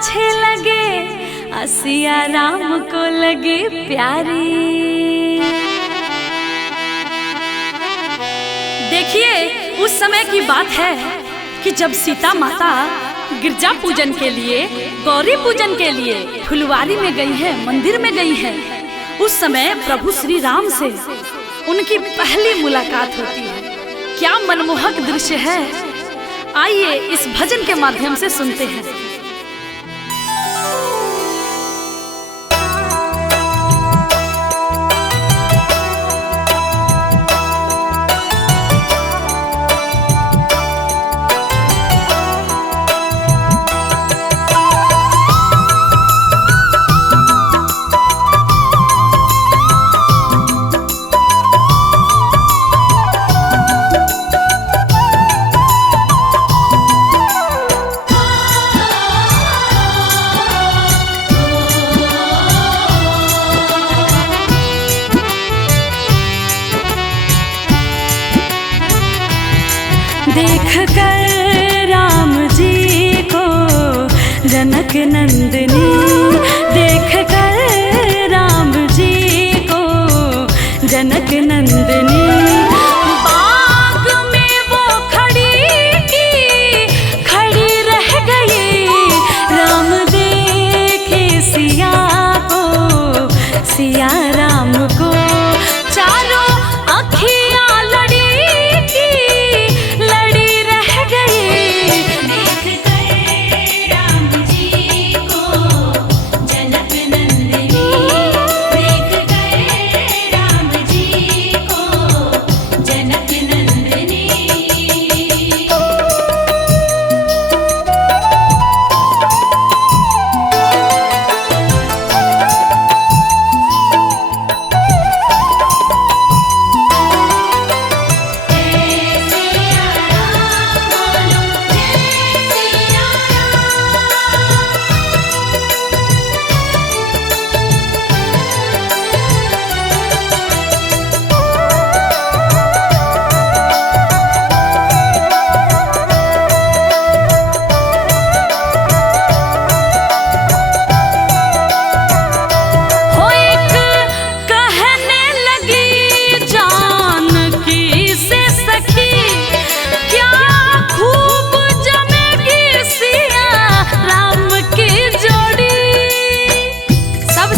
अच्छे लगे, सिया राम को लगे प्यारी। देखिए उस समय की बात है कि जब सीता माता गिरजा पूजन के लिए, गौरी पूजन के लिए फुलवारी में गई है, मंदिर में गई है। उस समय प्रभु श्री राम से उनकी पहली मुलाकात होती है। क्या मनमोहक दृश्य है, आइए इस भजन के माध्यम से सुनते हैं। देख कर राम जी को जनक नंदनी, देख कर राम जी को जनक नंदनी। बाग में वो खड़ी रह गई, राम देखे सिया को, सिया राम को। चारों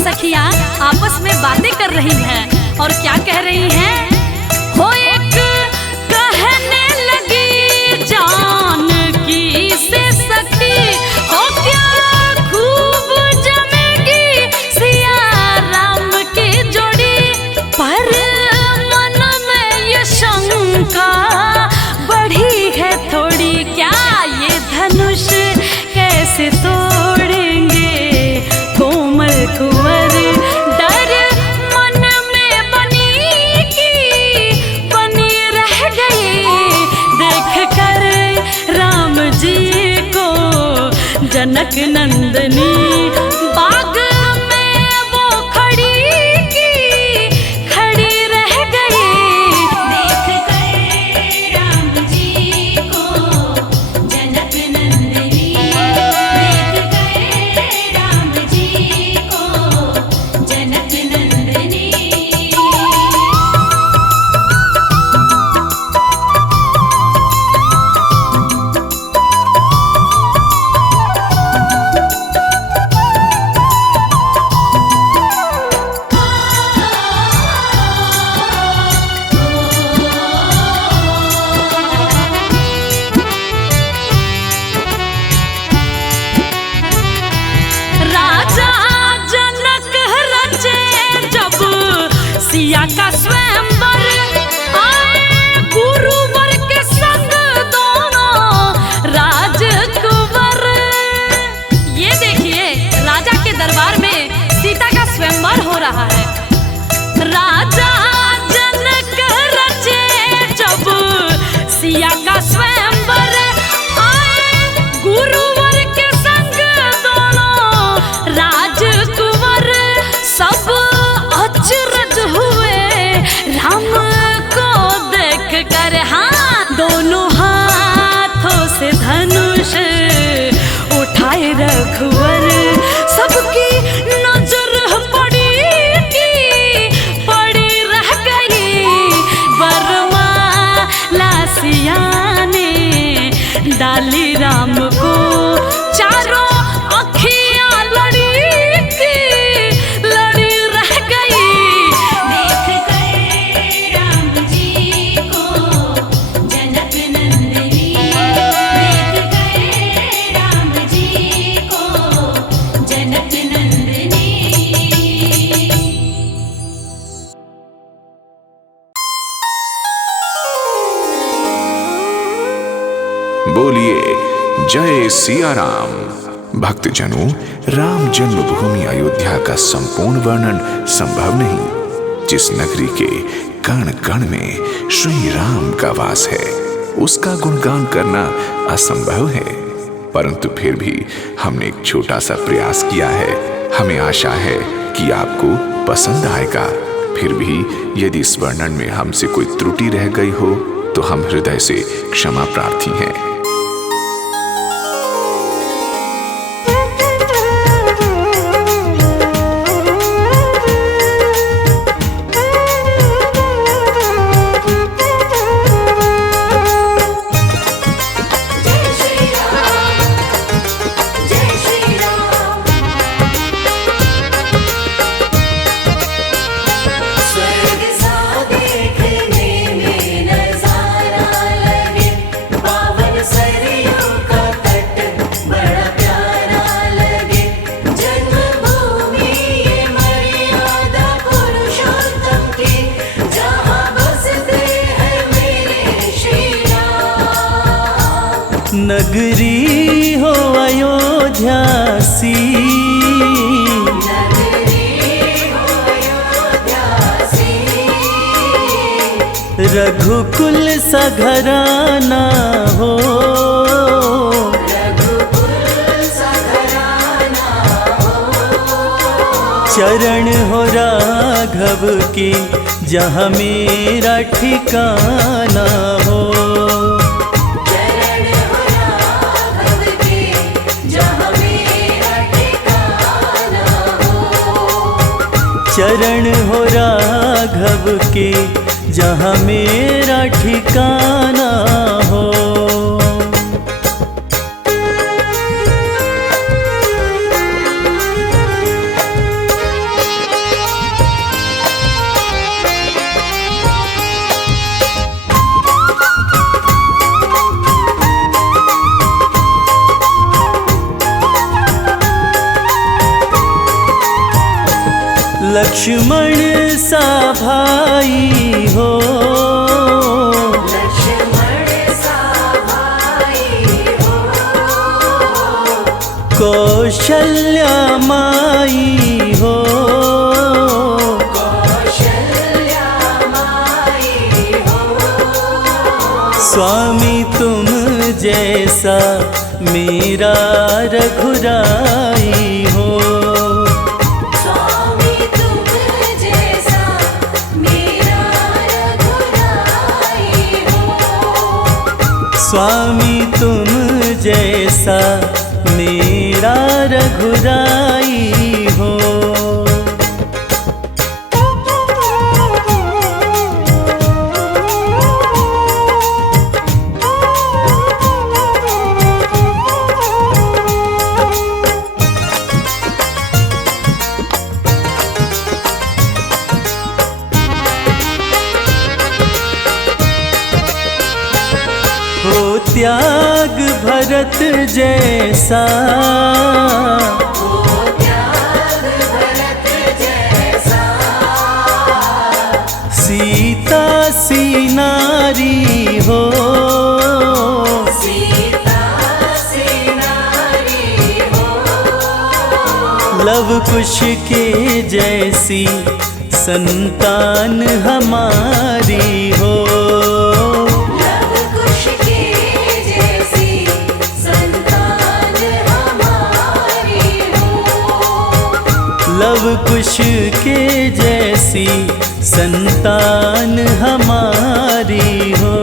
अखियां आपस में बातें कर रही हैं और क्या कह रही हैं? हो एक कहने लगी जानकी से सखी, हो क्या खूब जमेगी सिया राम की जोड़ी। पर मन में ये शंका बढ़ी है थोड़ी, क्या ये धनुष कैसे तोड़ेंगे कोमल कुंवर। जनक नंदनी बाग में वो खड़ी रह गई, देख कर राम जी को जनक नंदनी, देख कर राम जी को जनक नंदनी। सिया का स्वयंवर आए गुरुवर के संग दोनों राजकुंवर। ये देखिए राजा के दरबार में सीता का स्वयंवर हो रहा है। राजा जनक रचे जब सिया का स्वयंवर आए गुरुवर के संग दोनों राजकुंवर। सब अचरज हुए राम को देख कर, हाँ दोनों हाथों से धनुष उठाए रघुवर। जनक नंदनी। बोलिए जय सिया राम। भक्तजनों, राम जन्मभूमि अयोध्या का संपूर्ण वर्णन संभव नहीं। जिस नगरी के कण कण में श्री राम का वास है, उसका गुणगान करना असंभव है, परंतु फिर भी हमने एक छोटा सा प्रयास किया है। हमें आशा है कि आपको पसंद आएगा। फिर भी यदि इस वर्णन में हमसे कोई त्रुटि रह गई हो तो हम हृदय से क्षमा प्रार्थी हैं। नगरी हो अयोध्या सी, रघुकुल सा घराना हो, चरण हो राघव के जहाँ मेरा ठिकाना हो। चरण हो राघव के जहाँ मेरा ठिकाना हो। लक्ष्मण सा भाई हो, कौशल्या माई हो, स्वामी तुम जैसा मेरा रघुराई हो। स्वामी तुम जैसा मेरा रघुराई हो। हो त्याग भरत जैसा, सीता सी नारी हो, लव कुश के जैसी संतान हमारी हो। लव कुश के जैसी संतान हमारी हो।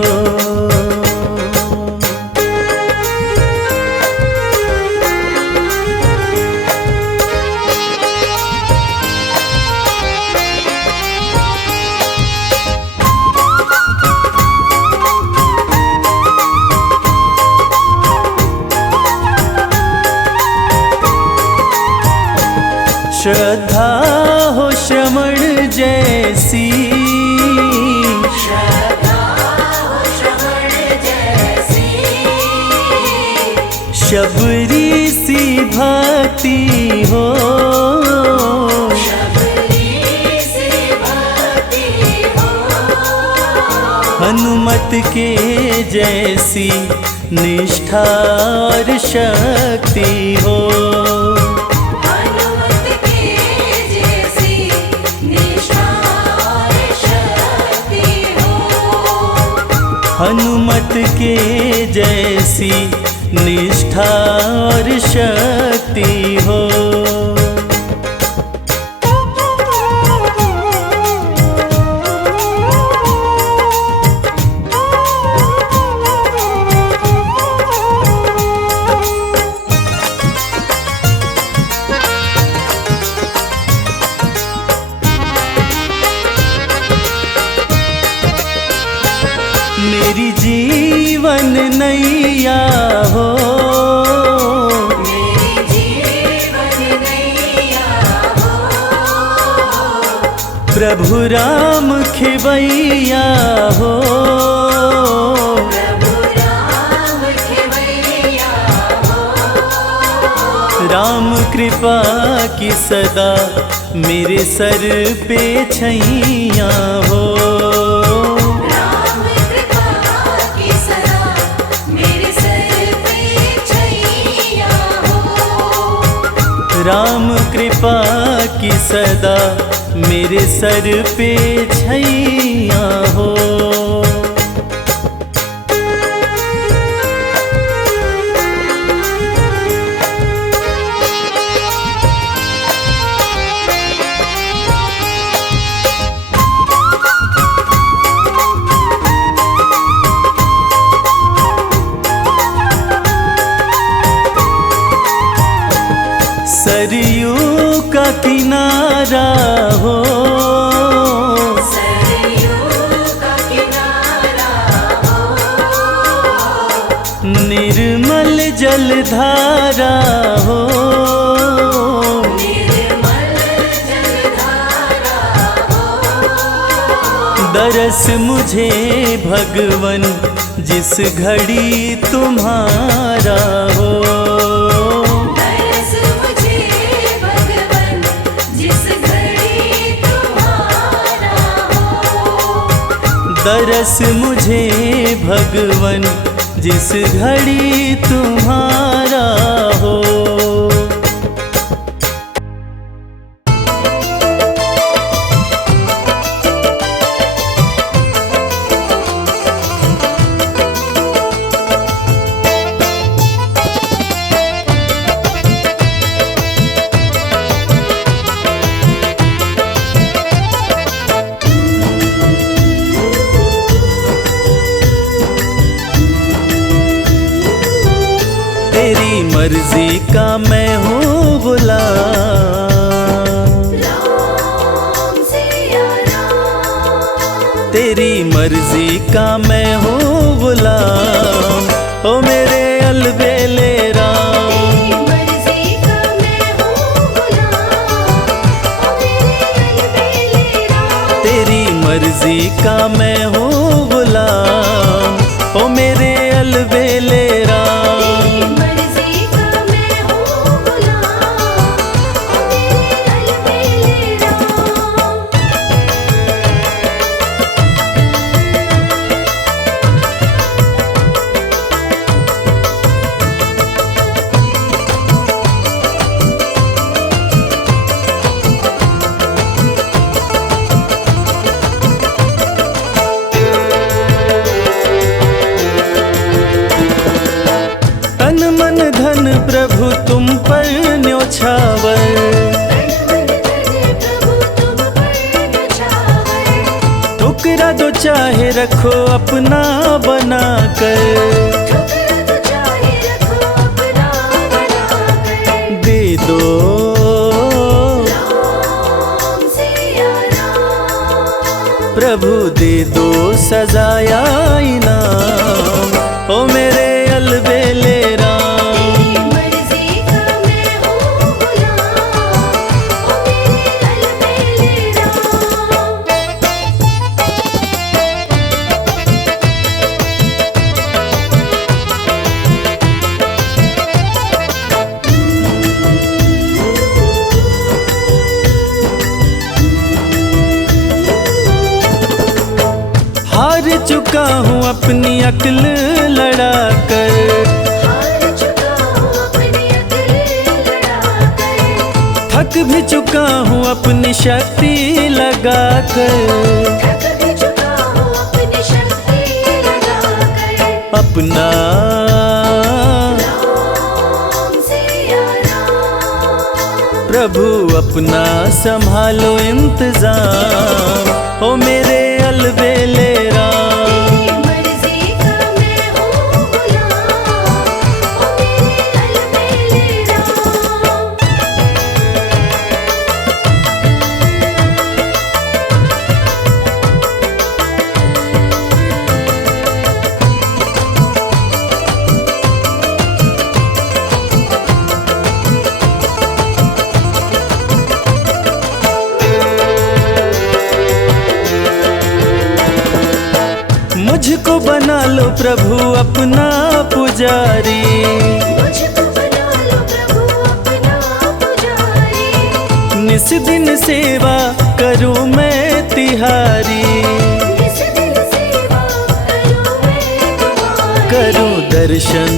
श्रद्धा हो श्रवण जैसी, शबरी सी भक्ति हो। हनुमत के जैसी निष्ठा और शक्ति हो। हनुमत के जैसी निष्ठा और शक्ति हो। मेरी जीवन नैया हो। मेरी जीवन नैया हो। प्रभु राम खेवैया हो। प्रभु राम खेवैया हो। राम कृपा की सदा मेरे सर पे छैया हो। राम कृपा की सदा मेरे सर पे छैया हो। सरयू का किनारा हो। सरयू का किनारा हो। निर्मल जलधारा हो। निर्मल जलधारा हो। दरस मुझे भगवन जिस घड़ी तुम्हारा हो। दरस मुझे भगवन जिस घड़ी तुम्हारा हो। तेरी मर्जी का मैं हूँ गुलाम। राम सिया राम। तेरी मर्जी का मैं हूँ गुलाम। ओ मेरे अलबेले राम। तेरी मर्जी का मैं हूँ गुलाम। ओ मेरे अलबेले राम। तेरी मर्जी का मैं हूँ गुलाम। ओ मेरे अलबेले राम। प्रभु तुम पर न्योछावर। ठुकरा दो चाहे रखो अपना बना कर। दे दो प्रभु दे दो सजाया इनाम। ओ मेरे अलबेले राम। चुका हूँ अपनी अक्ल लड़ाकर, हार चुका हूँ अपनी अक्ल लड़ाकर, थक भी चुका हूँ अपनी शक्ति लगाकर, थक भी चुका हूँ अपनी शक्ति लगाकर। अपना राम सिया राम, प्रभु अपना संभालो इंतजाम, ओ मेरे अलबेले राम। तेरी मर्जी का मैं हूँ गुलाम, ओ मेरे अलबेले राम। मुझको बना लो प्रभु अपना पुजारी, मुझको बना लो प्रभु अपना पुजारी, निस दिन सेवा करूं मैं तिहारी, निस दिन सेवा करूं मैं तुम्हारी। करूं दर्शन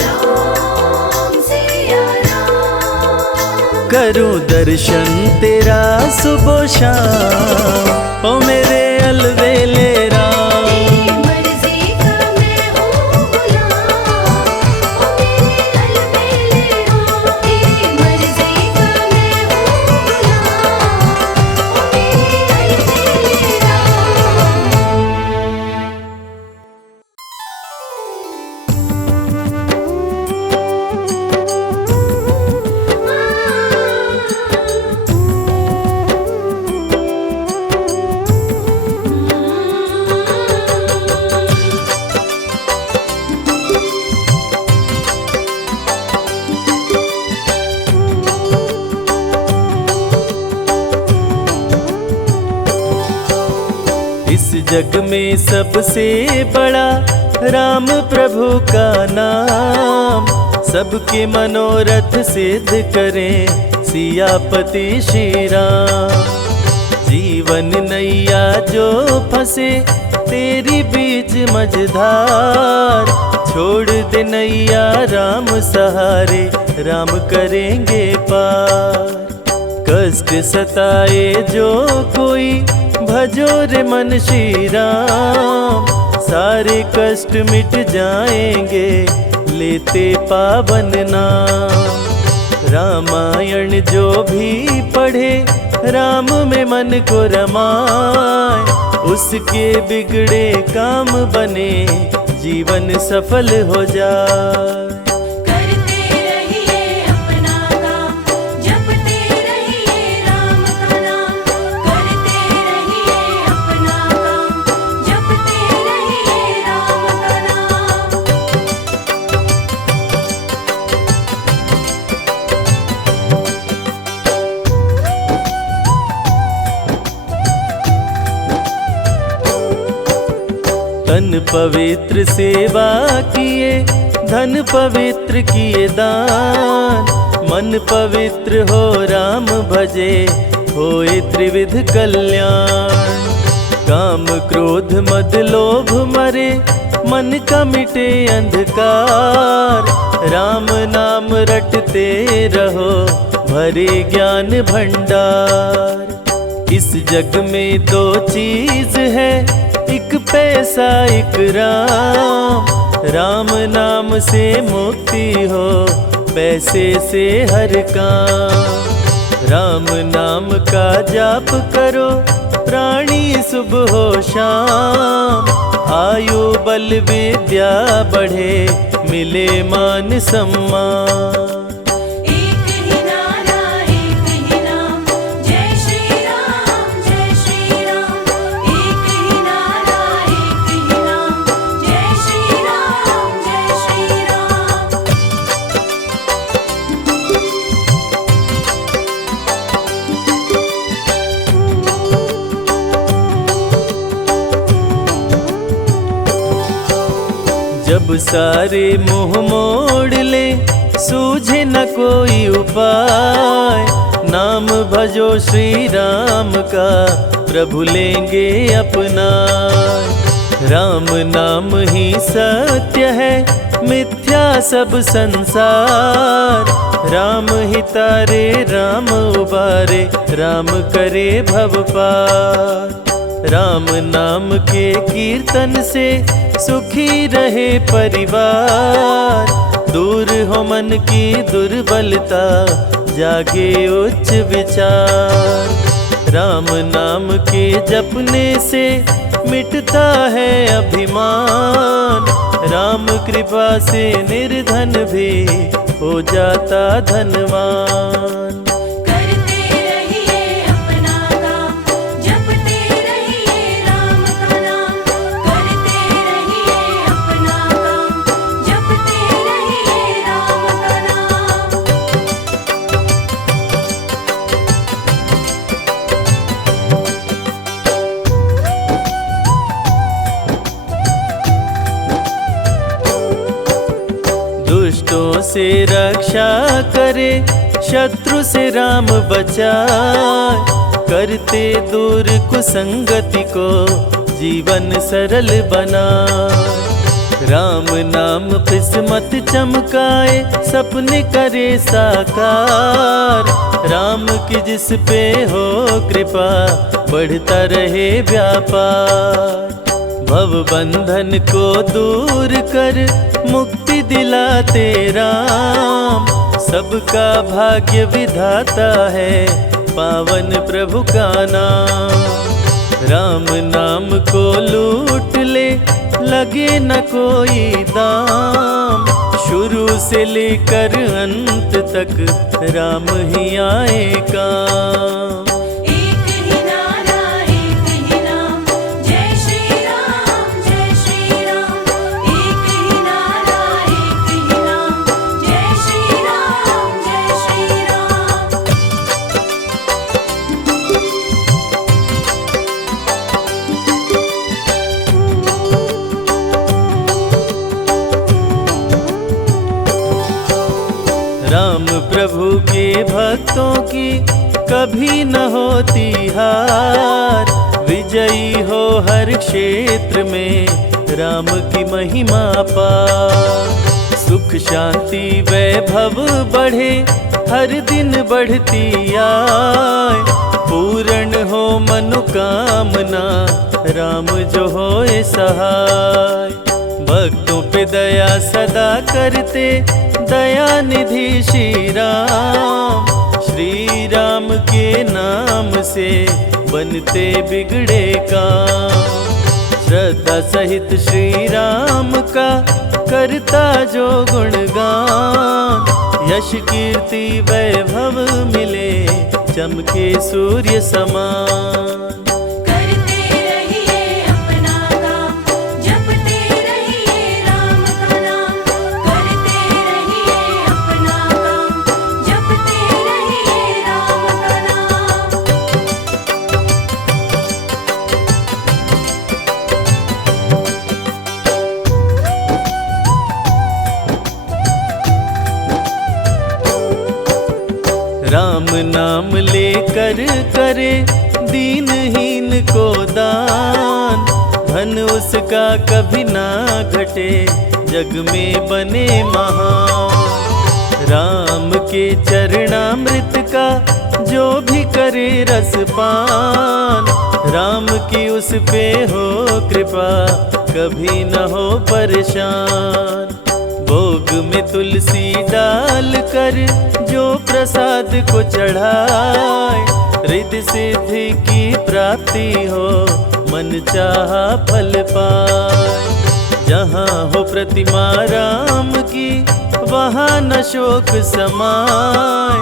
राम सिया राम, करूं दर्शन तेरा सुबह शाम, ओ मेरे अलबेले राम। तेरी मर्जी का मैं हूँ गुलाम, ओ मेरे अलबेले राम। तेरी मर्जी का मैं हूँ गुलाम, ओ मेरे अलबेले इस जग में सबसे बड़ा राम प्रभु का नाम, सबके मनोरथ सिद्ध करें सियापति श्री राम। जीवन नैया जो फंसे तेरी बीच मझधार, छोड़ दे नैया राम सहारे, राम करेंगे पार। कष्ट सताए जो कोई भजो रे मन श्री राम, सारे कष्ट मिट जाएंगे लेते पावन नाम। रामायण जो भी पढ़े राम में मन को रमाए, उसके बिगड़े काम बने जीवन सफल हो जाए। करते रहिए अपना काम, जपते रहिए राम का नाम। करते रहिए अपना काम, जपते रहिए राम का नाम। तन पवित्र सेवा किए, धन पवित्र किए दान, मन पवित्र हो राम भजे, होए त्रिविध कल्याण। काम क्रोध मद लोभ मरे, मन का मिटे अंधकार, राम नाम रटते रहो भरे ज्ञान भंडार। इस जग में दो चीज है, एक पैसा एक राम, राम नाम से मुक्ति हो पैसे से हर काम। राम नाम का जाप करो प्राणी सुबह हो शाम, आयु बल विद्या बढ़े मिले मान सम्मान। एक ही नारा एक ही नाम, जय श्री राम जय श्री राम। एक ही नारा एक ही नाम, जय श्री राम जय श्री राम। जब सारे मोह मोड़ ले सूझे न कोई उपाय, नाम भजो श्री राम का प्रभु लेंगे अपना। राम नाम ही सत्य है, मिथ्या सब संसार। राम ही तारे राम उबारे, राम करे भव पार। राम नाम के कीर्तन से सुखी रहे परिवार। दूर हो मन की दुर्बलता, जागे उच्च विचार। राम नाम के जपने से मिटता है अभिमान। राम कृपा से निर्धन भी हो जाता धनवान। करते रहिए अपना काम, जपते रहिए राम का नाम। करते रहिए अपना काम, जपते रहिए राम का नाम। दुष्टों से रक्षा करे, शत्रु से राम बचाए। करते दूर कुसंगति को, जीवन सरल बनाए। राम नाम किस्मत चमकाए, सपने करे साकार। राम की जिस पे हो कृपा, बढ़ता रहे व्यापार। भव बंधन को दूर कर, मुक्ति दिलाते राम। सबका भाग्य विधाता है, पावन प्रभु का नाम। राम नाम को लूट ले, लगे न कोई दाम। शुरू से लेकर अंत तक, राम ही आए काम। एक ही नारा एक ही नाम, जय श्री राम जय श्री राम। एक ही नारा एक ही नाम, जय श्री राम जय श्री राम। राम प्रभु के भक्तों की कभी न होती हार। विजयी हो हर क्षेत्र में, राम की महिमा पार। सुख शांति वैभव बढ़े, हर दिन बढ़ती आए। पूर्ण हो मनोकामना, राम जो होए सहाय। भक्तों पे दया सदा करते, दया निधि श्री राम। श्री राम के नाम से बनते बिगड़े काम। श्रद्धा सहित श्री राम का करता जो गुणगान। यश कीर्ति वैभव मिले, चमके सूर्य समान। करते रहिए अपना काम, जपते रहिए राम का नाम। करते रहिए अपना काम, जपते रहिए राम का नाम। राम नाम लेकर करे, दीनहीन को दान। धन उसका कभी ना घटे, जग में बने महान। राम के चरणामृत का जो भी करे रसपान। राम की उस पे हो कृपा, कभी न हो परेशान। भोग में तुलसी डाल कर, जो प्रसाद को चढ़ाए। रिद्धि सिद्धि की प्राप्ति हो, मन चाहा फल पाए। जहाँ हो प्रतिमा राम की, वहाँ न शोक समाए।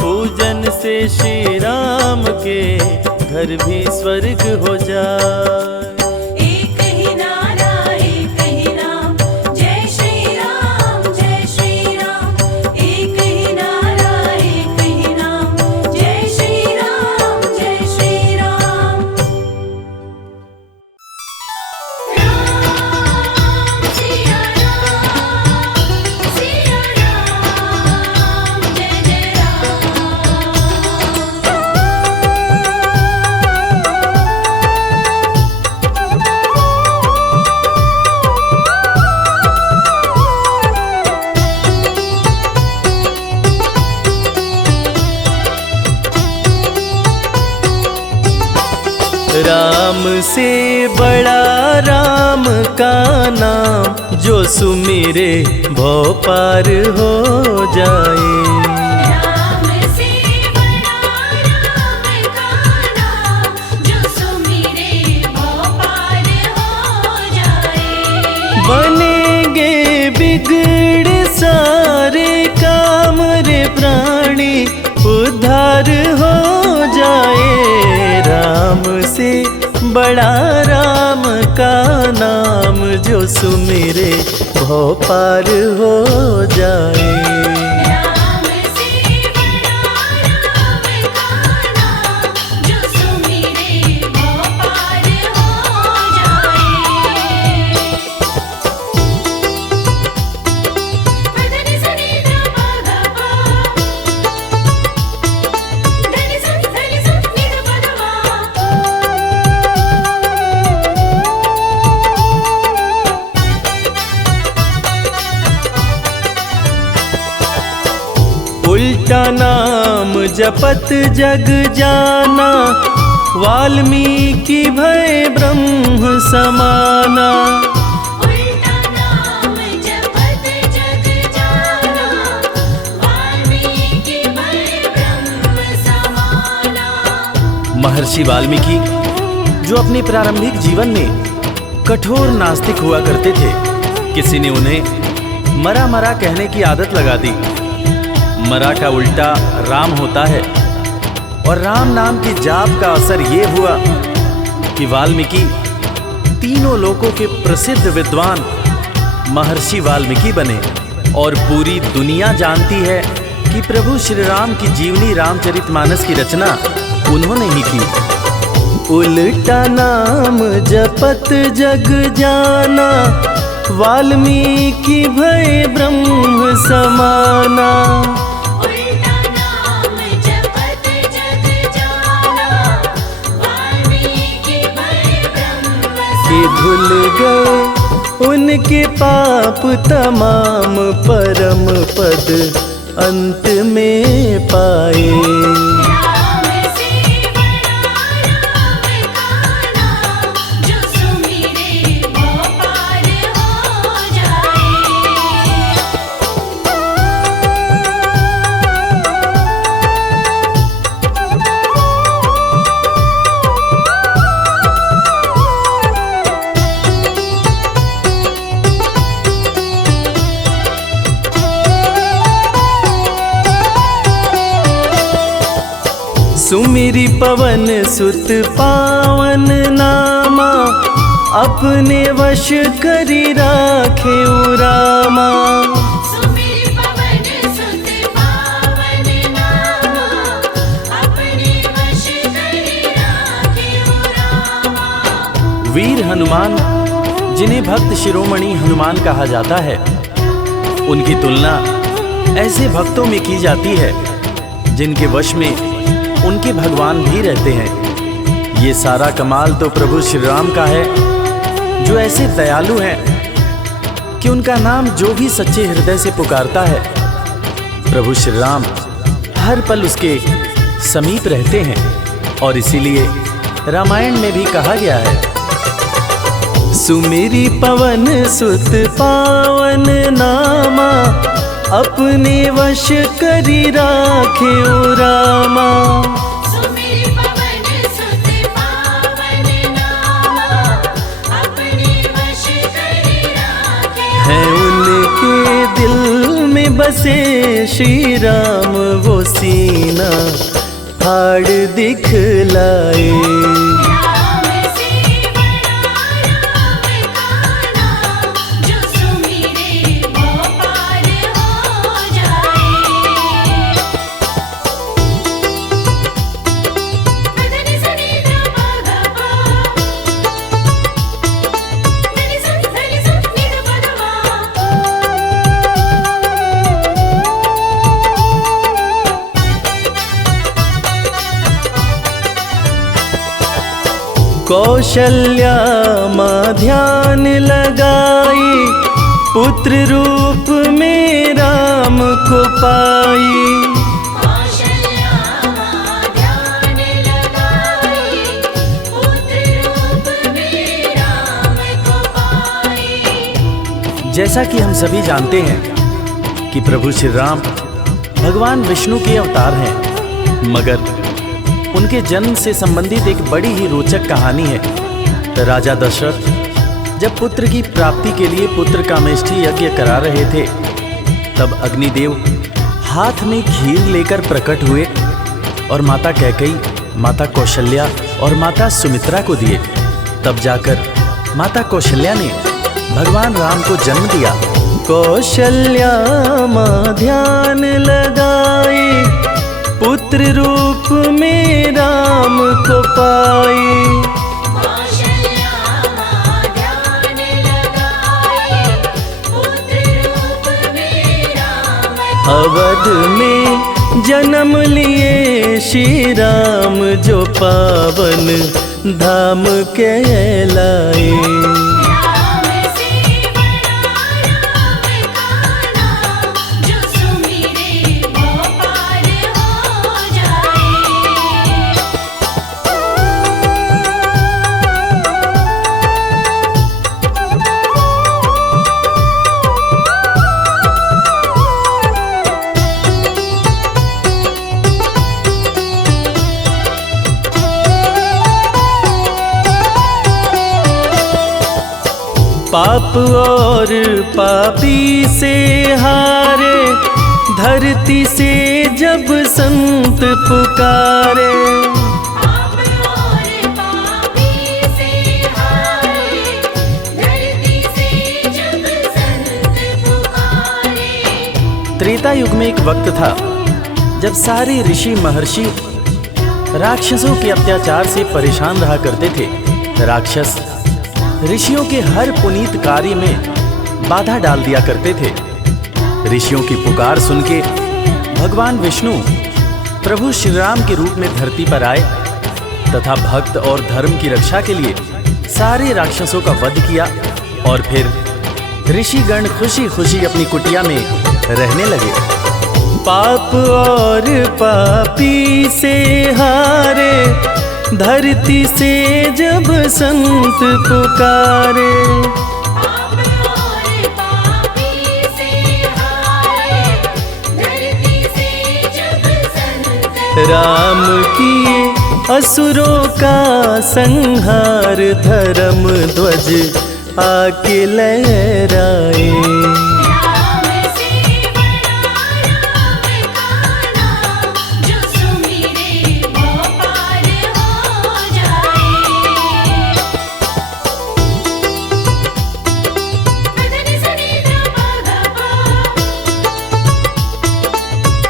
पूजन से श्री राम के, घर भी स्वर्ग हो जाए। एक ही नारा एक ही नाम, जय श्री राम जय श्री राम। एक ही नारा एक ही नाम, जय श्री राम जय श्री राम। राम सिया राम, सिया राम, जय जय राम। राम से बड़ा राम का नाम, जो सुमिरे भव पार हो जाए। राम से बड़ा राम का नाम, जो सुमिरे भव पार हो जाए। बनेंगे बिगड़े सारे काम रे प्राणी, उद्धार हो जाए। राम से बड़ा राम का नाम, जो सुमिरे भव पार हो जाए। राम से बड़ा राम का नाम, जो सुमिरे भव पार हो जाए। धनि सनि ध प ध प, धनि सनि नि ध प ध मा। उल्टा नाम जपत जग जाना, वाल्मीकि भय ब्रह्म समाना। उल्टा नाम जपत जग जाना, वाल्मीकि भय ब्रह्म समाना। महर्षि वाल्मीकि जो अपने प्रारंभिक जीवन में कठोर नास्तिक हुआ करते थे, किसी ने उन्हें मरा मरा कहने की आदत लगा दी। मरा का उल्टा राम होता है, और राम नाम के जाप का असर ये हुआ कि वाल्मीकि तीनों लोकों के प्रसिद्ध विद्वान महर्षि वाल्मीकि बने। और पूरी दुनिया जानती है कि प्रभु श्री राम की जीवनी रामचरितमानस की रचना उन्होंने ही की। उल्टा नाम जपत जग जाना, वाल्मीकि भय ब्रह्म समाना। उल्टा नाम जपत जग जाना, वाल्मीकि भय ब्रह्म कि भूल गए उनके पाप तमाम, परम पद अंत में पाए। राम से बड़ा राम का नाम, जो सुमिरे भव पार हो जाए। सुमिरि पवन सुत पावन नामा, अपने वश करी राखे रामा। सुमिर पवन सुत पावन नामा, अपने वश करि राखे रामा। वीर हनुमान, जिन्हें भक्त शिरोमणि हनुमान कहा जाता है, उनकी तुलना ऐसे भक्तों में की जाती है जिनके वश में उनके भगवान भी रहते हैं। ये सारा कमाल तो प्रभु श्री राम का है, जो ऐसे दयालु हैं कि उनका नाम जो भी सच्चे हृदय से पुकारता है, प्रभु श्री राम हर पल उसके समीप रहते हैं। और इसीलिए रामायण में भी कहा गया है, सुमिरि पवन सुत पावन नामा, अपने वश करी राखे रामा। सुमिर पवन सुत पावन नामा, अपने वश करि राखे। है उनके दिल में बसे श्री राम, वो सीना फाड़ दिखलाए। राम से बड़ा राम का नाम, जो सुमिरे भव पार हो जाए। धनि सनि ध प ध प, धनि सनि नि ध प ध मा। कौशल्या माँ ध्यान लगाई, पुत्र रूप में राम को पाई। कौशल्या माँ ध्यान लगाई, पुत्र जैसा कि हम सभी जानते हैं कि प्रभु श्री राम भगवान विष्णु के अवतार हैं, मगर उनके जन्म से संबंधित एक बड़ी ही रोचक कहानी है। राजा दशरथ जब पुत्र की प्राप्ति के लिए पुत्र कामेष्ठी यज्ञ करा रहे थे, तब अग्निदेव हाथ में खीर लेकर प्रकट हुए और माता कैकेयी, माता कौशल्या और माता सुमित्रा को दिए। तब जाकर माता कौशल्या ने भगवान राम को जन्म दिया। कौशल्या माँ ध्यान लगाई, पुत्र रूप में राम को पाई। कौशल्या माँ ध्यान लगाई, पुत्र रूप में राम अवध में जन्म लिए श्री राम, जो पावन धाम कहलाए। राम से बड़ा राम का नाम, जो सुमिरे वो पार हो जाए। पाप और पापी से हारे, धरती से जब संत पुकारे। पाप और पापी से हारे, धरती से जब संत पुकारे। त्रेता युग में एक वक्त था जब सारे ऋषि महर्षि राक्षसों के अत्याचार से परेशान रहा करते थे। राक्षस ऋषियों के हर पुनीत कार्य में बाधा डाल दिया करते थे। ऋषियों की पुकार सुन के भगवान विष्णु प्रभु श्री राम के रूप में धरती पर आए तथा भक्त और धर्म की रक्षा के लिए सारे राक्षसों का वध किया और फिर ऋषिगण खुशी खुशी अपनी कुटिया में रहने लगे। पाप और पापी से हारे, धरती से जब संत पुकारे। पाप और पापी से हारे, धरती से जब संत राम किए असुरों का संहार, धर्म ध्वज आके लहराए। राम से बड़ा राम का नाम, जो सुमिरे वो पार हो जाए। धनि सनि ध प ग प,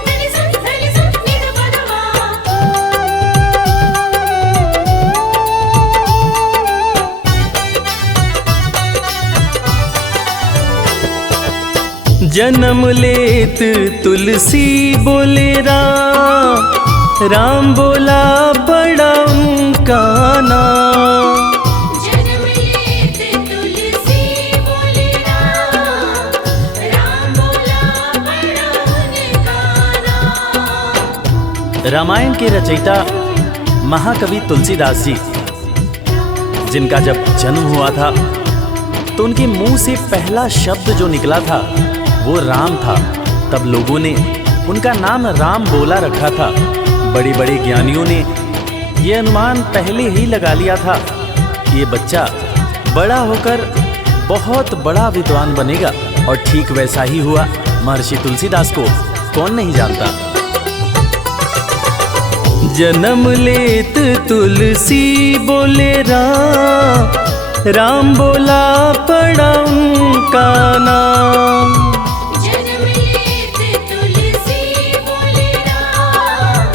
धनि सनि नि ध प ध जन्म लेत तुलसी बोले राम, राम बोला बड़ा उनका नाम। जन्म लेत तुलसी बोले राम, राम बोला बड़ा उनका नाम। रामायण के रचयिता महाकवि तुलसीदास जी, जिनका जब जन्म हुआ था तो उनके मुंह से पहला शब्द जो निकला था वो राम था। तब लोगों ने उनका नाम राम बोला रखा था। बड़े बड़े ज्ञानियों ने ये अनुमान पहले ही लगा लिया था कि ये बच्चा बड़ा होकर बहुत बड़ा विद्वान बनेगा, और ठीक वैसा ही हुआ। महर्षि तुलसीदास को कौन नहीं जानता। जन्म लेत तुलसी बोले राम, राम बोला पड़ा उनका नाम। जन्म लेत तुलसी बोले राम,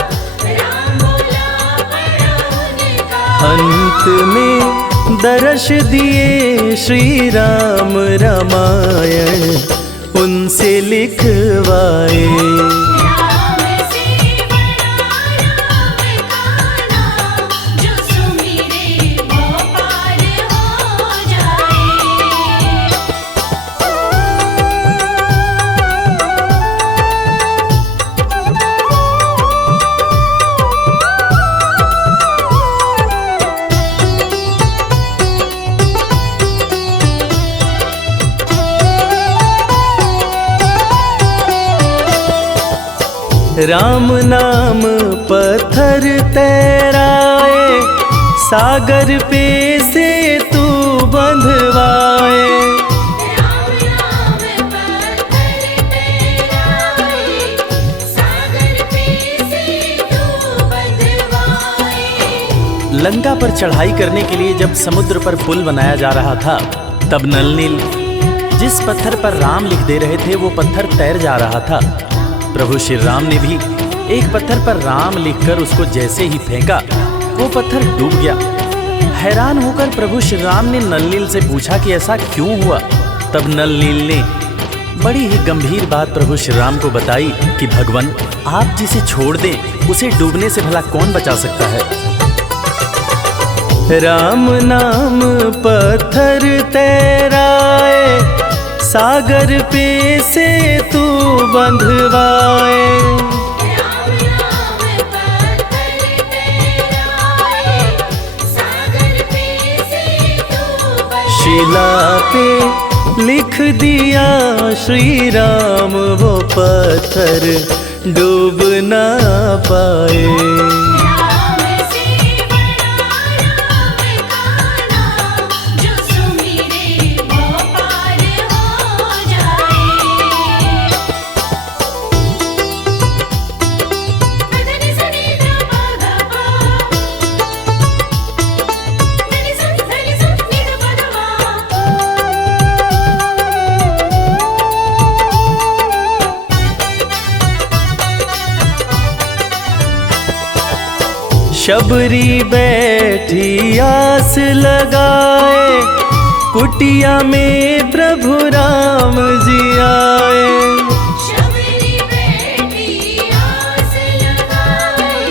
राम बोला बड़ा उनका। अंत में दर्श दिए श्री राम, रामायण उनसे लिखवाए। राम से बड़ा राम का नाम, जो सुमिरे वो पार हो जाए। राम नाम पत्थर तैराए, सागर पे से तू बंधवाए। राम नाम पत्थर तैराए, सागर पे से तू बंधवाए। लंका पर चढ़ाई करने के लिए जब समुद्र पर पुल बनाया जा रहा था, तब नल नील जिस पत्थर पर राम लिख दे रहे थे वो पत्थर तैर जा रहा था। प्रभु श्री राम ने भी एक पत्थर पर राम लिखकर उसको जैसे ही फेंका, वो पत्थर डूब गया। हैरान होकर प्रभु श्री राम ने नल नील से पूछा कि ऐसा क्यों हुआ। तब नल नील ने बड़ी ही गंभीर बात प्रभु श्री राम को बताई कि भगवान, आप जिसे छोड़ दें उसे डूबने से भला कौन बचा सकता है। राम नाम पत्थर तैराए, सागर पे से तू बंधवाए। राम नाम पत्थर तैराए, सागर पे से तू बंधवाए। शिला पे लिख दिया श्री राम, वो पत्थर डूब ना पाए। राम से बड़ा राम का नाम, जो सुमिरे वो पार हो जाए। धनि सनि ध प ग प, धनि सनि नि ध प ध व। शबरी बैठी आस लगाए, कुटिया में प्रभु राम जी आए। शबरी बैठी आस लगाए,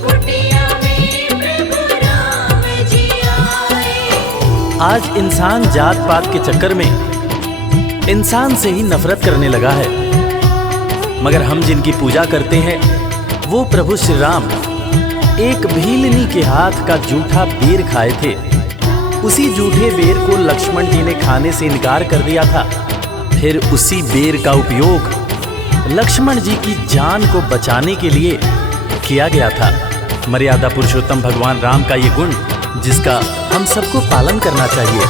कुटिया में प्रभु राम जी आए। आज इंसान जात पात के चक्कर में इंसान से ही नफरत करने लगा है, मगर हम जिनकी पूजा करते हैं वो प्रभु श्री राम एक भीलनी के हाथ का जूठा बेर खाए थे। उसी जूठे बेर को लक्ष्मण जी ने खाने से इनकार कर दिया था। फिर उसी बेर का उपयोग लक्ष्मण जी की जान को बचाने के लिए किया गया था। मर्यादा पुरुषोत्तम भगवान राम का ये गुण जिसका हम सबको पालन करना चाहिए।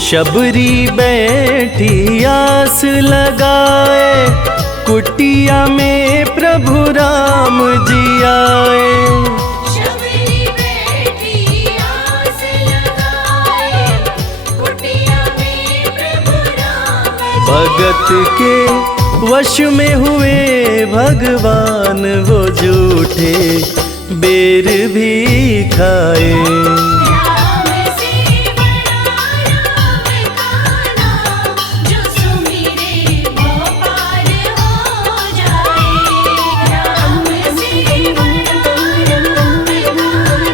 शबरी बैठी आस लगाए, कुटिया में प्रभु राम जी आए। शबरी बैठी आस लगाए, कुटिया में प्रभु राम जी भगत के वश में हुए भगवान, वो झूठे बेर भी खाए। राम से बड़ा राम का नाम, जो सुमिरे वो पार हो जाए। राम से बड़ा राम का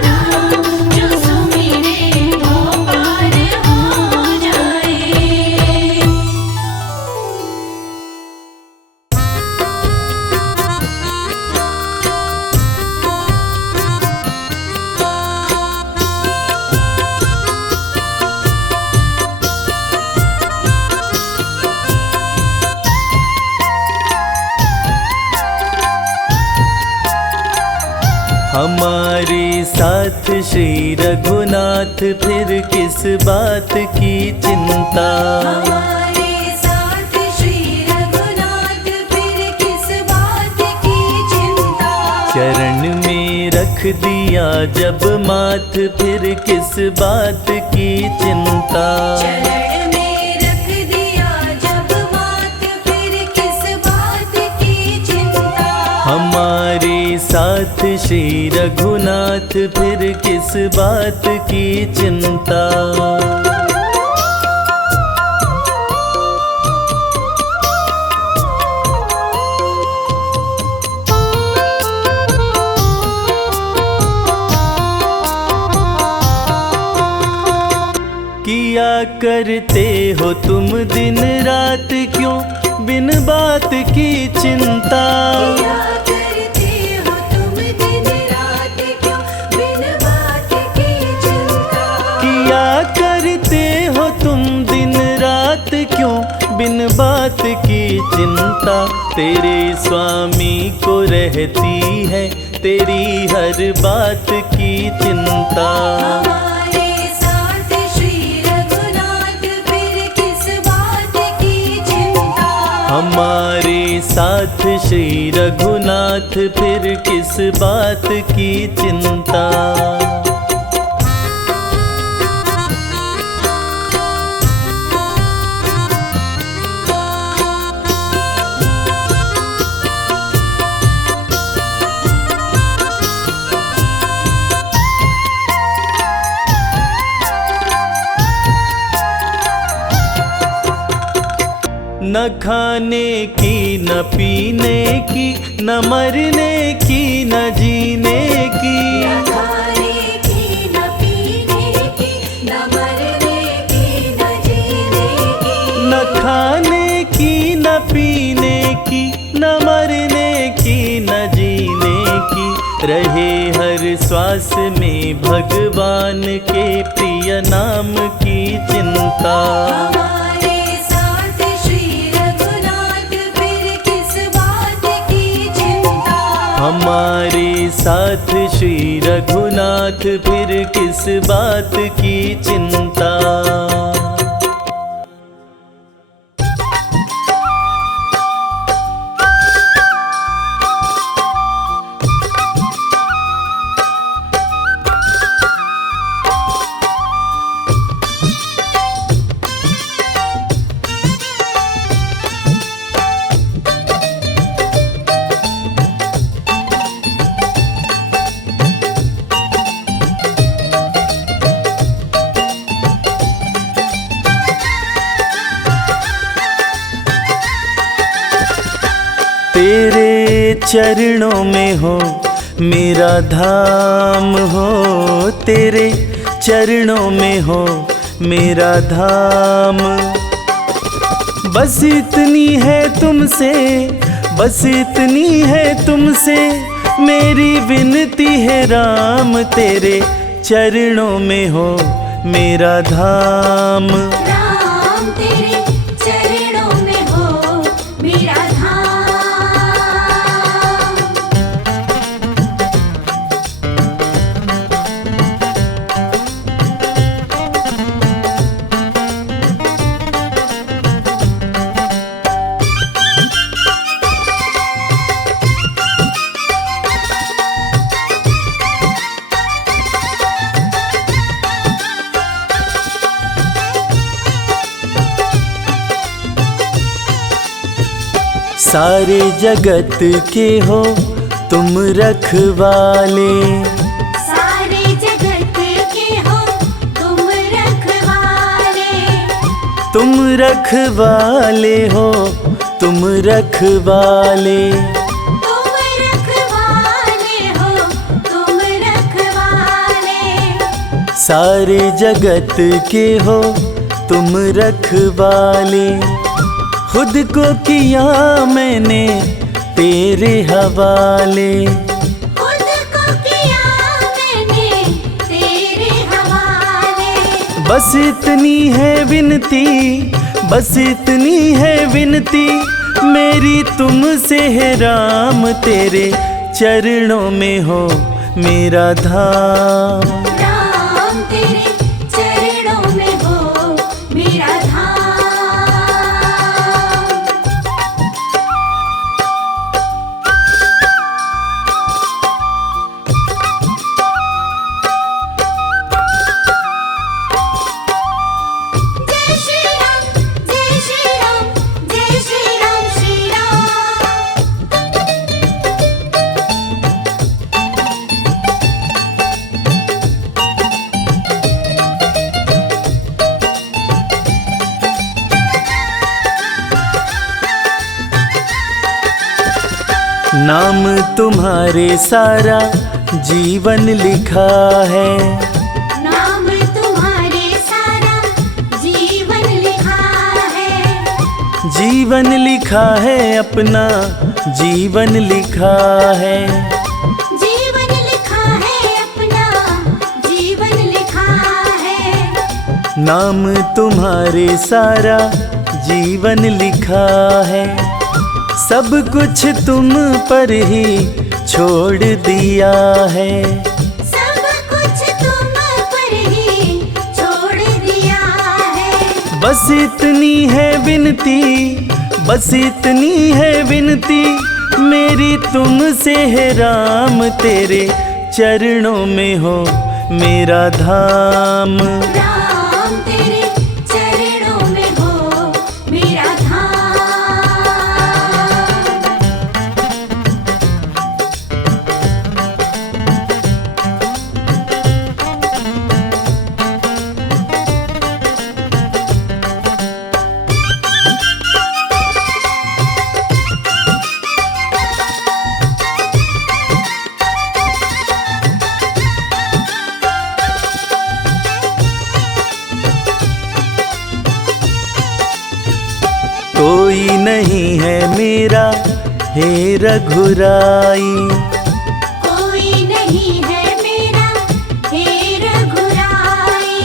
नाम, जो सुमिरे वो पार हो जाए। हमारे साथ श्री रघुनाथ, फिर किस बात की चिंता। हमारे साथ श्री रघुनाथ, फिर किस बात की चिंता। चरण में रख दिया जब माथ, फिर किस बात की चिंता। चरण में रख दिया जब मात, फिर किस बात की चिंता। हमारे साथ श्री रघुनाथ, फिर किस बात की चिंता। किया करते हो तुम दिन रात, क्यों बिन बात की चिंता। क्या करते हो तुम दिन रात, क्यों बिन बात की चिंता। किया करते हो तुम दिन रात, क्यों बिन बात की चिंता तेरे स्वामी को रहती है, तेरी हर बात की चिंता। हमारे साथ श्री रघुनाथ फिर किस बात की चिंता। हमारे साथ श्री रघुनाथ फिर किस बात की चिंता। न खाने की न पीने की, न मरने की न जीने की। न खाने की न पीने की, न मरने की न जीने की। न खाने की न पीने की, न मरने की न जीने की। रहे हर श्वास में भगवान के प्रिय नाम की चिंता। हमारे साथ श्री रघुनाथ फिर किस बात की चिंता। हमारे साथ श्री रघुनाथ फिर किस बात की चिंता। तेरे चरणों में हो मेरा धाम हो, तेरे चरणों में हो मेरा धाम। बस इतनी है तुमसे, बस इतनी है तुमसे मेरी विनती है राम। तेरे चरणों में हो मेरा धाम। राम तेरे चरणों में हो मेरा धाम। सारे जगत के हो तुम रखवाले। सारे जगत के हो तुम रखवाले। तुम रखवाले हो, तुम रखवाले। तुम रखवाले हो तुम रखवाले। सारे जगत के हो तुम रखवाले। खुद को किया मैंने तेरे हवाले। खुद को किया मैंने तेरे हवाले। बस इतनी है विनती, बस इतनी है विनती मेरी तुमसे है राम। तेरे चरणों में हो मेरा धाम। राम तेरे चरणों में हो मेरा धाम। जय श्री राम, जय श्री राम, जय श्री राम, श्री राम। नाम तुम्हारे सारा जीवन लिखा है। नाम तुम्हारे सारा जीवन लिखा है। जीवन लिखा है अपना, जीवन लिखा है। जीवन लिखा है अपना, जीवन लिखा है। नाम तुम्हारे सारा जीवन लिखा है, सब कुछ तुम पर ही छोड़ दिया है। सब कुछ तुम पर ही छोड़ दिया है। बस इतनी है विनती, बस इतनी है विनती मेरी तुमसे है राम, तेरे चरणों में हो मेरा धाम। राम तेरे चरणों में हो मेरा धाम। कोई नहीं है मेरा हे रघुराई, कोई नहीं है मेरा हे रघुराई।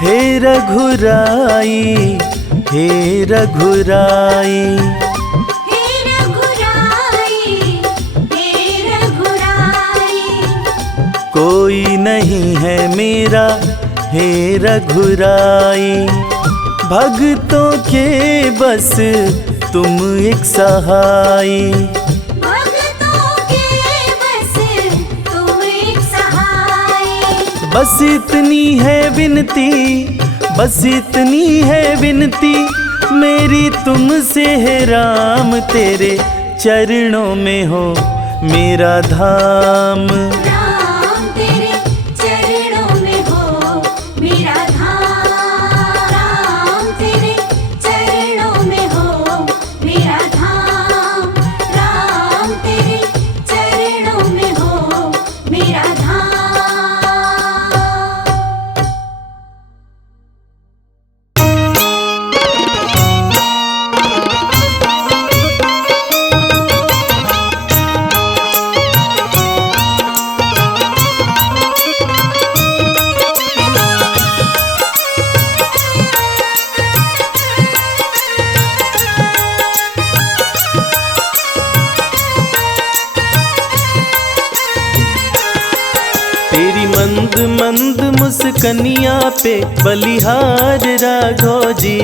हे रघुराई, हे रघुराई। हे रघुराई, हे रघुराई। कोई नहीं है मेरा हे रघुराई, भक्तों के बस तुम एक सहाई। भक्तों के बस तुम एक सहाय। बस इतनी है विनती, बस इतनी है विनती मेरी तुमसे है राम, तेरे चरणों में हो मेरा धाम। राम तेरे चरणों में हो मेरा धाम। राम तेरे चरणों में हो मेरा धाम। राम तेरे चरणों में हो मेरा धाम। तेरी मंद मंद मुस्कनिया पे बलिहार राघव जी,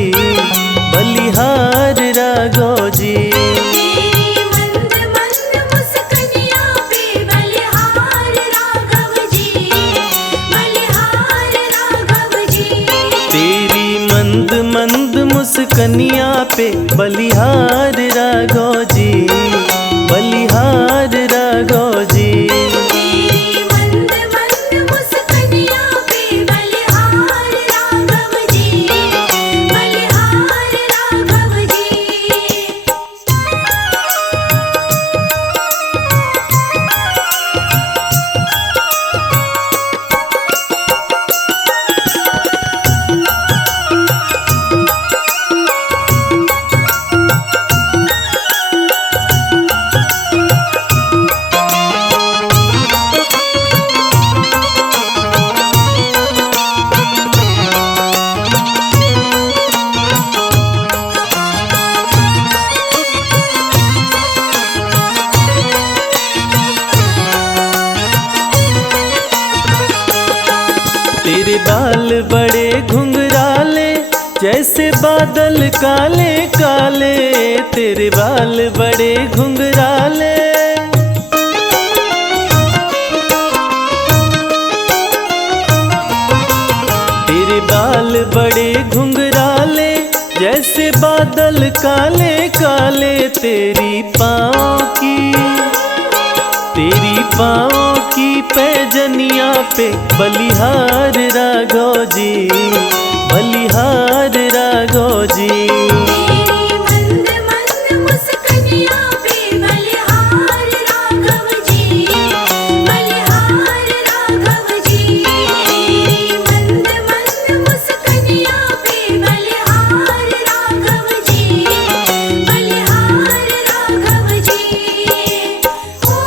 बलिहार राघव जी। तेरी मंद मंद मुस्कनिया पे बलिहार राघव जी, बलिहार राघव जी। तेरी मंद मंद मुस्कनिया पे बलिहार राघव जी, बलिहार राघव जी। तेरी मंद मंद मुस्कनिया पे बलिहार राघव जी, बलिहार राघव जी। तेरे बाल बड़े घुंघराले जैसे बादल काले काले, तेरे बाल बड़े घुंघराले। तेरे बाल बड़े घुंघराले जैसे बादल काले काले, तेरी पाँव की पैजनिया पे बलिहार राघव जी, बलिहार राघव जी। तेरी मंद मंद मुस्कनिया पे बलिहार राघव जी, बलिहार राघव जी। तेरी मंद मंद मुस्कनिया पे बलिहार राघव जी, बलिहार राघव जी। ओ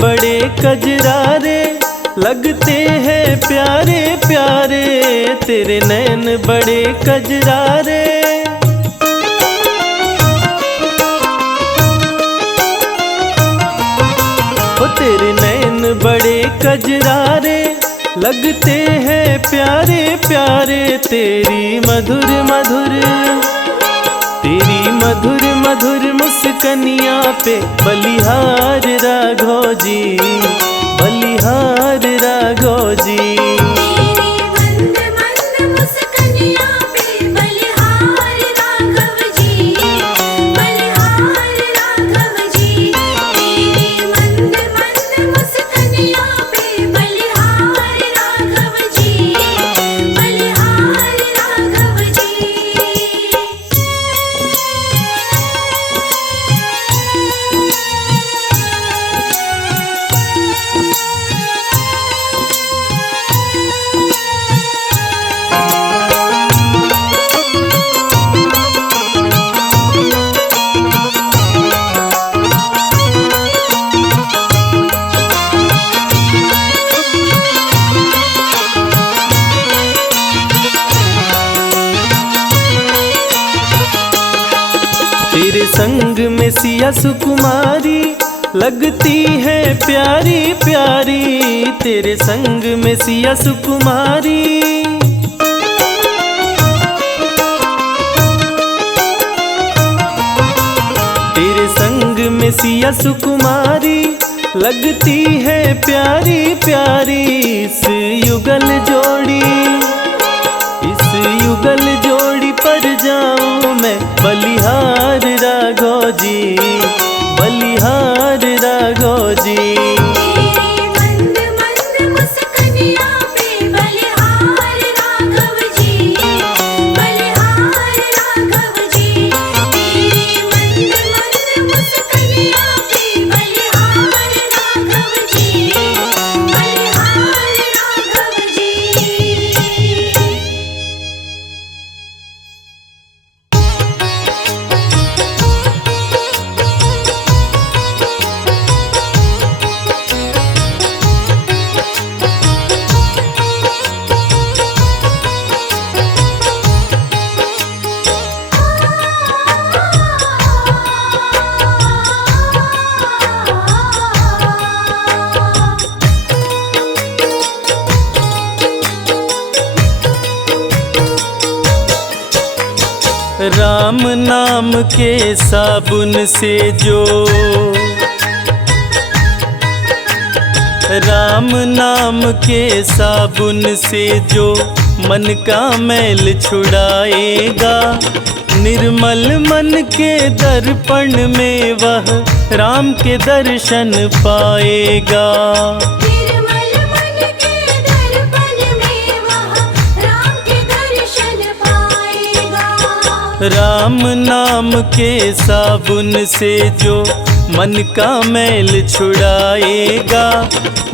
बड़े कजरारे लगते हैं प्यारे प्यारे, तेरे नैन बड़े कजरारे। ओ तेरे नैन बड़े कजरारे लगते हैं प्यारे प्यारे, तेरी मधुर मधुर मुस्कनिया पे बलिहार राघव जी, बलिहार राघव जी। तेरी मंद मंद मुस्कनिया पे बलिहार राघव जी, बलिहार राघव जी। तेरी मंद मंद मुस्कनिया पे बलिहार राघव जी, बलिहार राघव जी। तेरे संग में सिया सुकुमारी लगती है प्यारी प्यारी, तेरे संग में सिया सुकुमारी। तेरे संग में सिया सुकुमारी लगती है प्यारी प्यारी, इस युगल जोड़ी पर जाऊं मैं बलिहार राघव जी, बलिहार राघव जी। तेरी मंद मंद मुस्कनिया पे बलिहार राघव जी, बलिहार राघव जी। तेरी मंद मंद मुस्कनिया पे बलिहार राघव जी, बलिहार राघव जी। राम नाम के साबुन से जो, राम नाम के साबुन से जो मन का मैल छुड़ाएगा, निर्मल मन के दर्पण में वह राम के दर्शन पाएगा। निर्मल मन के दर्पण में वह राम के दर्शन पाएगा। राम नाम के साबुन से जो मन का मैल छुड़ाएगा,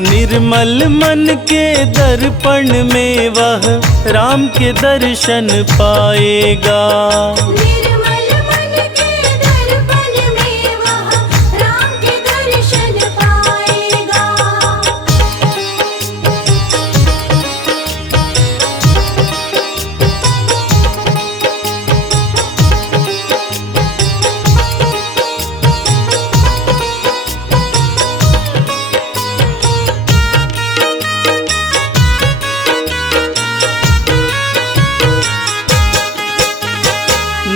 निर्मल मन के दर्पण में वह राम के दर्शन पाएगा। निर्मल मन के दर्पण में वह राम के दर्शन पाएगा।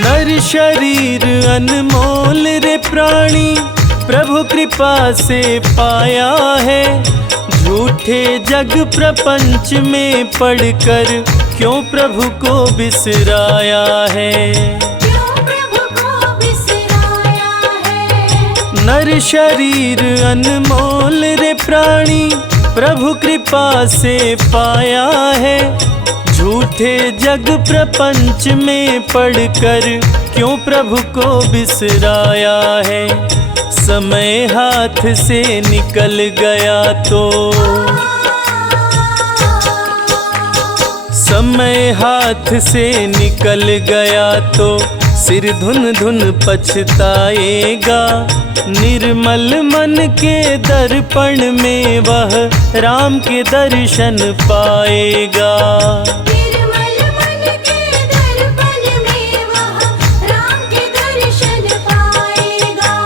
नर शरीर अनमोल रे प्राणी प्रभु कृपा से पाया है, झूठे जग प्रपंच में पड़कर क्यों प्रभु को बिसराया है। क्यों प्रभु को बिसराया है। नर शरीर अनमोल रे प्राणी प्रभु कृपा से पाया है, झूठे जग प्रपंच में पड़कर क्यों प्रभु को बिसराया है। समय हाथ से निकल गया तो, समय हाथ से निकल गया तो सिर धुन धुन पछताएगा। निर्मल मन के दर्पण में वह राम के दर्शन पाएगा। निर्मल मन के दर्पण में वह राम के दर्शन पाएगा।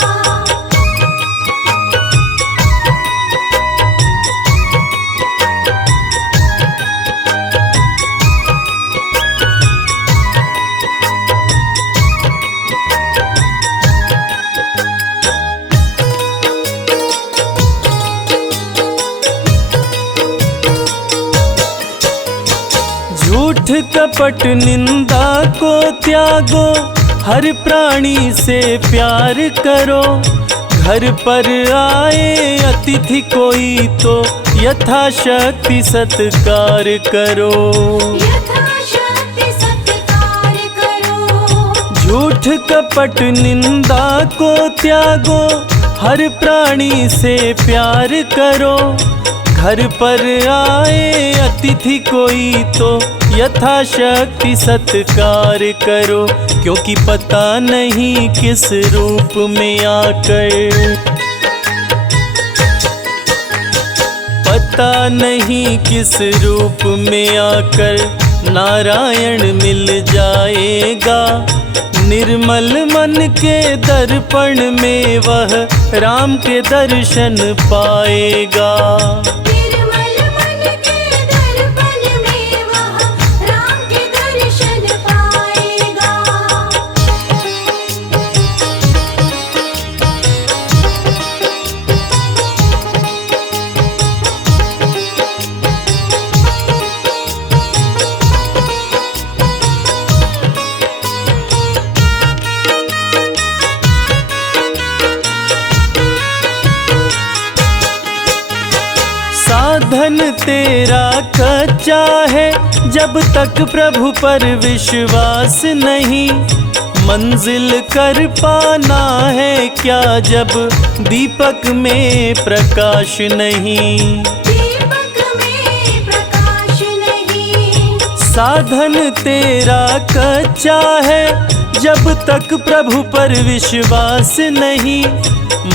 झूठ कपट निंदा को त्यागो, हर प्राणी से प्यार करो। घर पर आए अतिथि कोई तो यथाशक्ति सत्कार करो। यथाशक्ति सत्कार करो। झूठ कपट निंदा को त्यागो, हर प्राणी से प्यार करो। घर पर आए अतिथि कोई तो यथाशक्ति सत्कार करो। क्योंकि पता नहीं किस रूप में आकर, पता नहीं किस रूप में आकर नारायण मिल जाएगा। निर्मल मन के दर्पण में वह राम के दर्शन पाएगा। निर्मल मन के दर्पण में वह राम के दर्शन पाएगा। साधन तेरा कच्चा है, जब तक प्रभु पर विश्वास नहीं। मंजिल कर पाना है क्या, जब दीपक में प्रकाश नहीं। दीपक में प्रकाश नहीं। साधन तेरा कच्चा है, जब तक प्रभु पर विश्वास नहीं।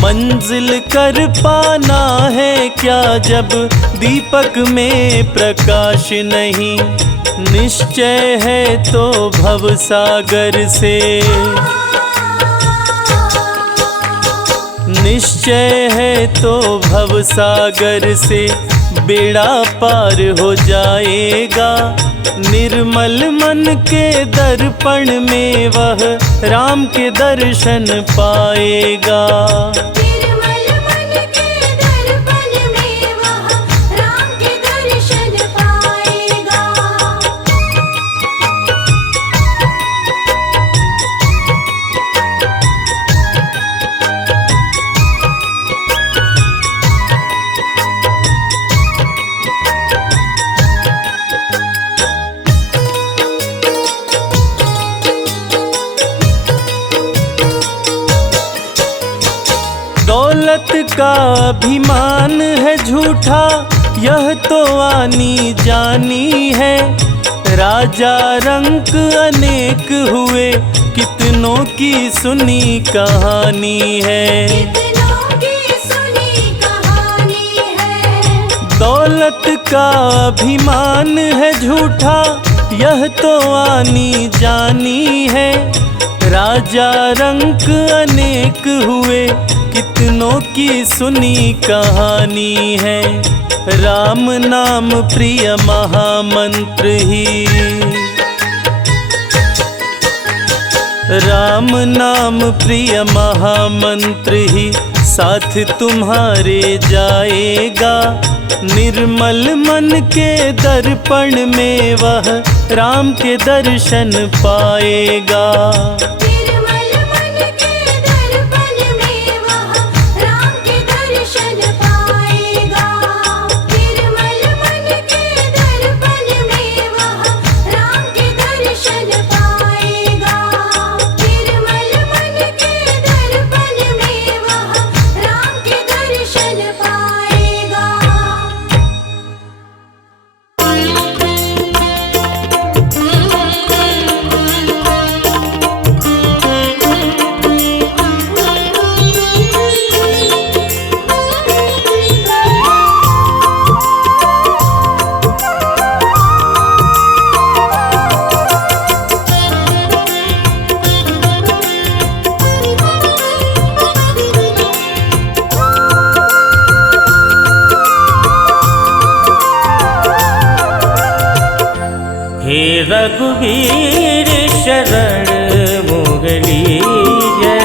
मंजिल कर पाना है क्या, जब दीपक में प्रकाश नहीं। निश्चय है तो भव सागर से, निश्चय है तो भव सागर से बेड़ा पार हो जाएगा। निर्मल मन के दर्पण में वह राम के दर्शन पाएगा। निर्मल मन के दर्पण में वह राम के दर्शन पाएगा। दौलत का अभिमान है झूठा, यह तो आनी जानी है। राजा रंक अनेक हुए, कितनों की सुनी कहानी है। कितनों की सुनी कहानी है। दौलत का अभिमान है झूठा, यह तो आनी जानी है। राजा रंक अनेक हुए, कितनों की सुनी कहानी है। राम नाम प्रिय महामंत्र ही, राम नाम प्रिय महामंत्र ही साथ तुम्हारे जाएगा। निर्मल मन के दर्पण में वह राम के दर्शन पाएगा। निर्मल मन के दर्पण में वह राम के दर्शन पाएगा। निर्मल मन के दर्पण में वह राम के दर्शन पाएगा। निर्मल मन के दर्पण में वह राम के दर्शन पाएगा। रघुवीर शरण मोगली जय।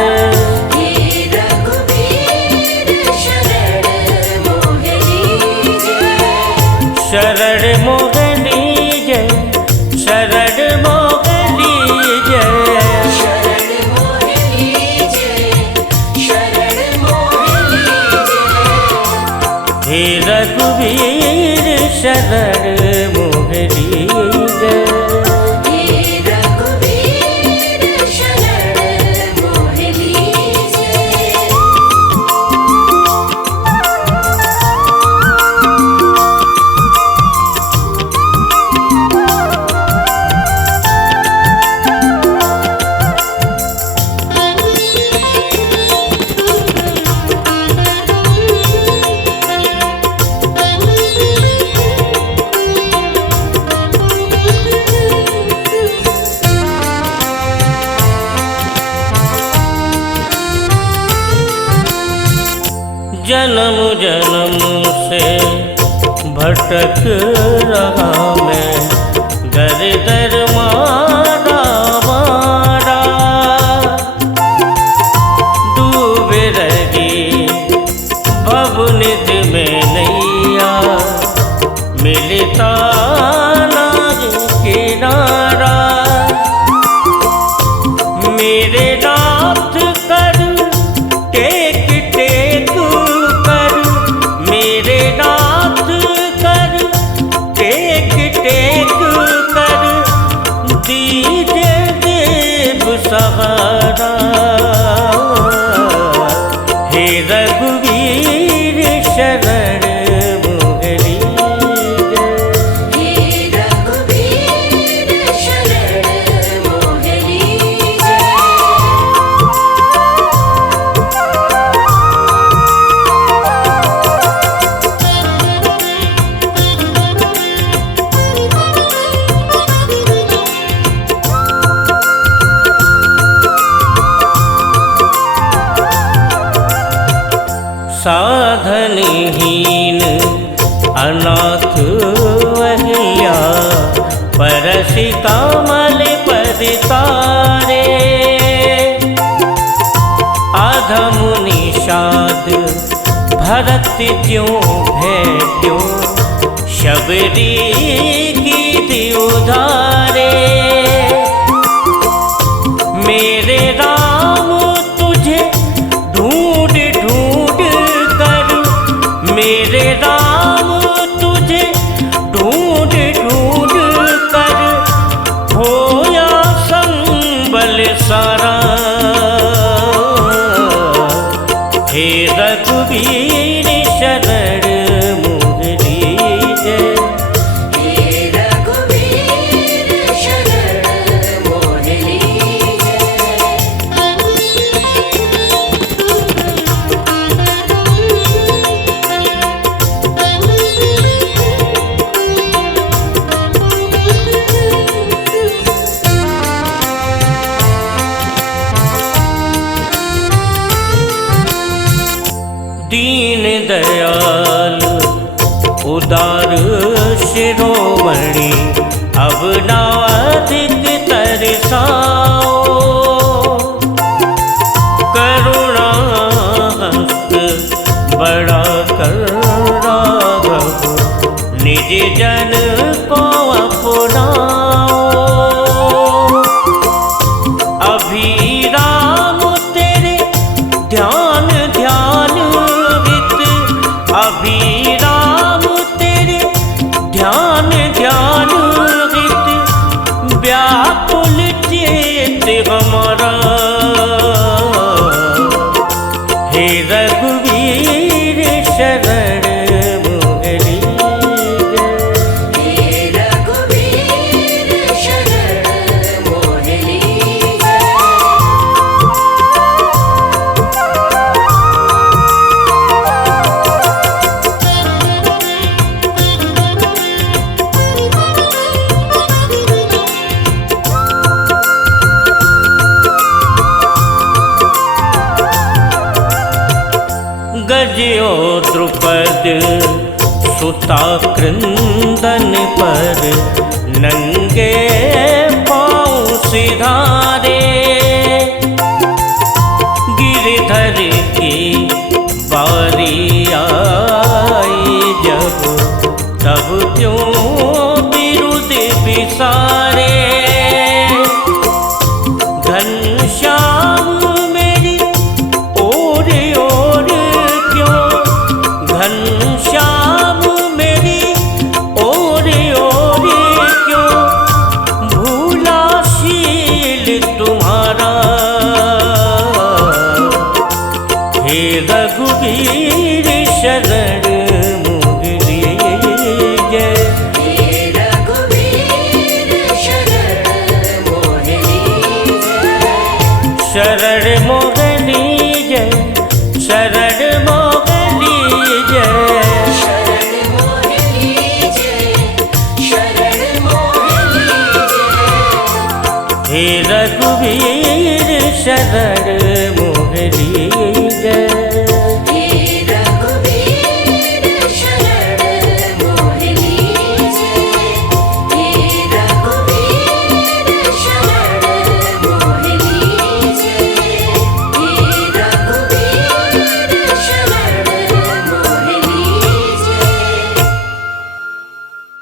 हे रघुवीर शरण मोहनी जय। शरण मोगली जय, शरण मोगली जय। शरण मोहनी जय, शरण मोहनी जय। हे रघुवीर शरण मोगली जय। हे रघुवीर शरण मोहनी जय। जन्म जन्म से भटक रहा मैं, दर दर मारा मारा। डूबे रही भवनिध में नैया, मिलता नहीं किनारा। मेरे नाथ कर टेक टेक कर, मेरे नाथ कर टेक टेक कर। दीजिए देव सहारा। हे रघुवीर शरण मोगली जय। हे रघुवीर शरण मोहनी जय। साधनहीन अनाथ वहिया, परसि कमल पद तारे। अधम निषाद भरत ज्यों भेट्यो, शबरी गीत उधारे। मेरे राम तुझे ढूंढ ढूंढ कर, मेरे राम तुझे ढूंढ ढूंढ कर। होया संबल सारा। हे रघुवीर शरण मोगली जय। हे रघुवीर शरण मोहनी जय। दीन दयाल उदार शिरोमणि, अब नाधिक तरसाओ। करुणा हस्त बड़ा कर राघव, निज जन को अपनाओ। अभी राम तेरे ध्यान ध्यान हित, अभी राम तेरे ध्यान ध्यान हित। व्याकुल चेत हमारा। हे रघुवीर शरण मोगली जय। हे रघुवीर शरण मोहनी जय। गजयो द्रुपद सुता क्रंदन पर, नंगे घनश्याम मेरी ओरे ओरे क्यों भूला शील तुम्हारा। हे रघुवीर शरण मोह लीजे। हे रघुवीर शरण मोह लीजे। शरण मोह लीजे, शरण मोह लीजे। शरण मोह लीजे, शरण मोह लीजे। हे रघुवीर शरण